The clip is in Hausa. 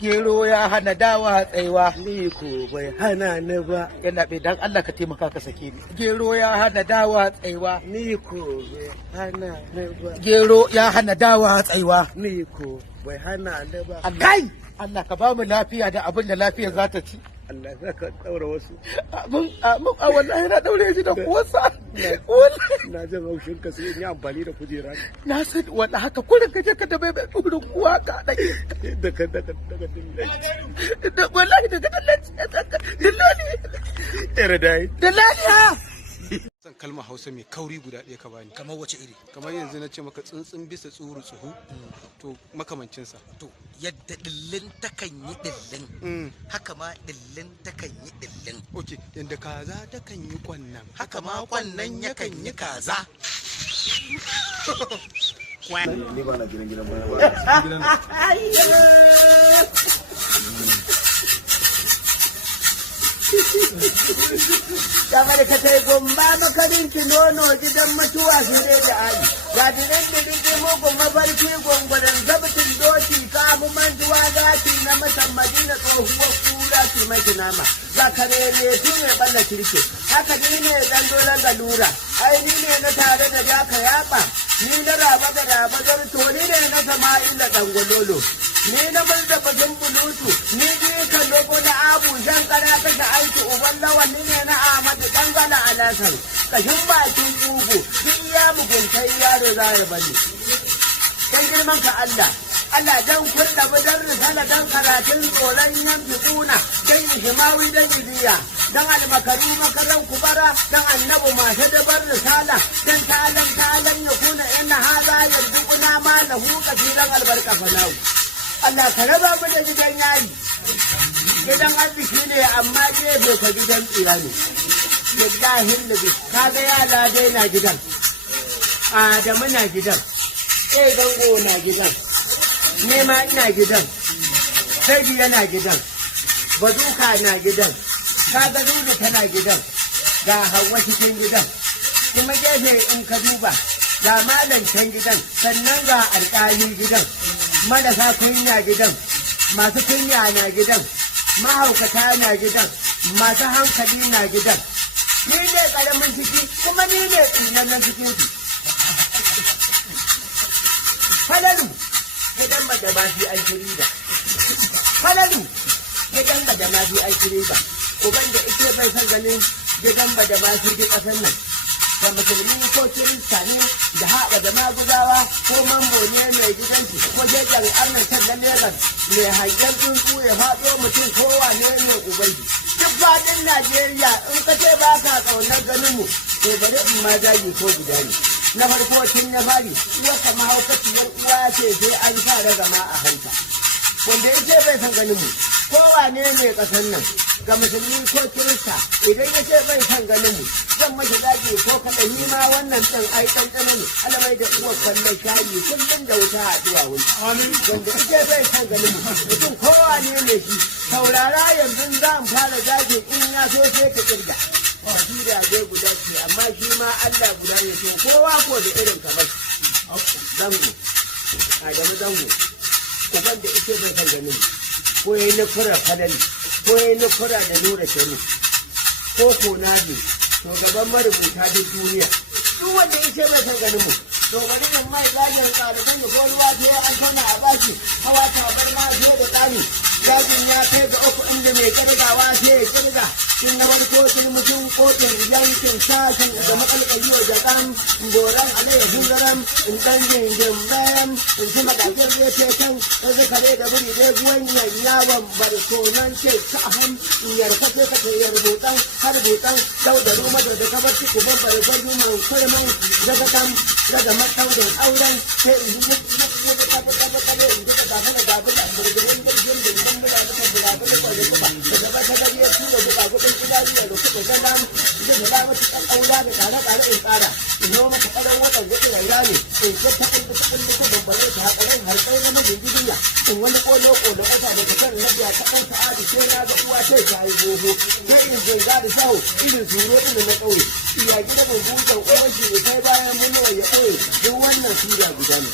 Gero ya hana dawa tsaiwa. Ni ko bai hana ni ba. Yana bai dan Allah ka taimaka ka sake ni. Gero ya hana dawa tsaiwa. Ni ko bai hana ni ba. Gero ya hana dawa tsaiwa. Ni ko bai hana ni ba. Kai! Allah ka ba mu lafiya da abin da lafiya za ta ci. Allah za ka daura wasu. Amin a wallahi na daure shi da kuwasa. Na jin haushin ka sai in yi amfani da kujera. Na san wanda haka kurin ka je ka da bai ɗurin kuwa ka ɗage. Daga Wallahi daga dillali. Dillali ha! Zan kalma Hausa mai kauri guda ɗaya ka bani. Kamar wace iri? Kamar yanzu na ce maka tsuntsun bisa tsuru tsuhu. To makamancinsa. To yadda dillin takan yi dillin. Haka ma dillin takan yi dillin. Ok, yadda kaza takan yi kwannan. Haka ma kwannan yakan yi kaza. Ni ba na gidan ba. Kamar ka tai gumba makarinki nono gidan mutuwa shi dai da ayi. Ga dirin dirin mugun mafarki gwangwaran zabitin doki kamu manjuwa gashi na matan madina tsohuwar kura ki mai nama. Ga karere su ne balla kirke. Haka ni ne dan dolan galura. Ai ni ne na tare da jaka yaba. Ni na raba da raba to ni ne na sama'ila dangololo. Ni na mulda batun bulutu. Ni ji kan dogo na abu zan kara ta aiki uban lawan ni ne na Ahmadu dangala alasar. Kashin bakin kugu duk ya muguntai yaro za ya bani. Dan girman ka Allah. Allah dan kurda bidan risala dan karatun tsoron yan biduna dan himawi dan ibiya dan almakari makaran kubara dan annabu masu dabar risala dan talan ya kuna yana haza yanzu kuna ma lahu kafiran albarka fanau. Allah ka raba mu da gidan yari. Gidan arziki ne amma gefe ka gidan tsira ne. Billahi nabi kaga yara dai na gidan. Adamu na gidan. Dango na gidan. Nema ina gidan. Sai yana gidan. Bazuka na gidan. Kaga Lulu tana gidan. Ga Hauwa cikin gidan. Kuma gefe in ka duba ga malam can gidan sannan ga alƙali gidan. Marasa kunya gidan, masu kunya na gidan, mahaukata na gidan, masu hankali na gidan. Ni ne ƙaramin ciki kuma ni ne tsinannen cikin su. Falalu gidan ba da ba fi alkiri ba. Falalu gidan ba da ma fi alkiri ba. Uban da ike bai san ganin gidan ba da ma fi ƙasar nan. Da musulmi ko kirista ne da haɗa da maguzawa ko mambo ne mai gidansu ko jejen arnan can na Legas mai hangen tsuntsu ya faɗo mutum ko wane ne ubangi. Duk faɗin Najeriya in ka ce ba ka ƙaunar ganin mu to bari in ma zagi ko guda ne. Na farko tun na fari uwa kama haukaciyar uwa ce sai an sa ragama a hanta. Wanda ya ce bai san ganin mu ko wane ne ƙasar nan ga musulmi ko kirista idan ya ce bai san ganin mu zan mashi daji ko kaɗa ni ma wannan ɗin ai ɗanɗana ne alamai da uwar kwallon shayi kullum da wuta a duwawun wanda ike bai san ganin mu mutum kowa ne shi saurara yanzu za mu fara daji in ya so sai ka kirga basira dai guda ce amma shi ma Allah guda ne to kowa ko da irin kamar zango Adamu zango uban da ike bai san ganin mu ko ya yi nufura falali ko ya yi nufura da nura shiru ko konaji to gaban marubuta duk duniya duk wanda ya ce bai san ganin mu to bari in mai gajin ɗaliban da ko ruwa ce an tona a baki hawa tabar ma sai da tsani gajin ya kai ga uku inda mai kirgawa sai ya kirga in na farko tun mutum kotun yankin sashen da makalkali wa jakan doron alayyahu zaram in ɗan jinjin bayan in ci makakin refe kan ɗazi kare da buri dai guwan yawon barkonan ce ta ahun yarka ce ka ce yarbutan har butan daudaru mada da kabar ci kuban barbaru man kurman daga kan daga mataurin auren sai in yi kabe in ji ka gafa da gafi da burburin jirgin dindin bila da ka burabu da kwaje kuma da gaba ta gari ya tura buka kudin ilaji da rukuɗa gana da da dama ta kan aura da kare in tsara in yi maka ƙarar watan gudu da rami in ce ta kullu ta kullu ta bambare ta haƙarin harkai na mijin gidiya in wani ƙolo ƙolo ƙasa da ta kan rabiya ta kan sa'adu sai na ga uwa sai ta yi gogo sai in zanga da shawo irin turo irin na ƙauye iya gida ban buɗe ƙwai shi sai bayan mun ya ɓoye don wannan sura guda ne.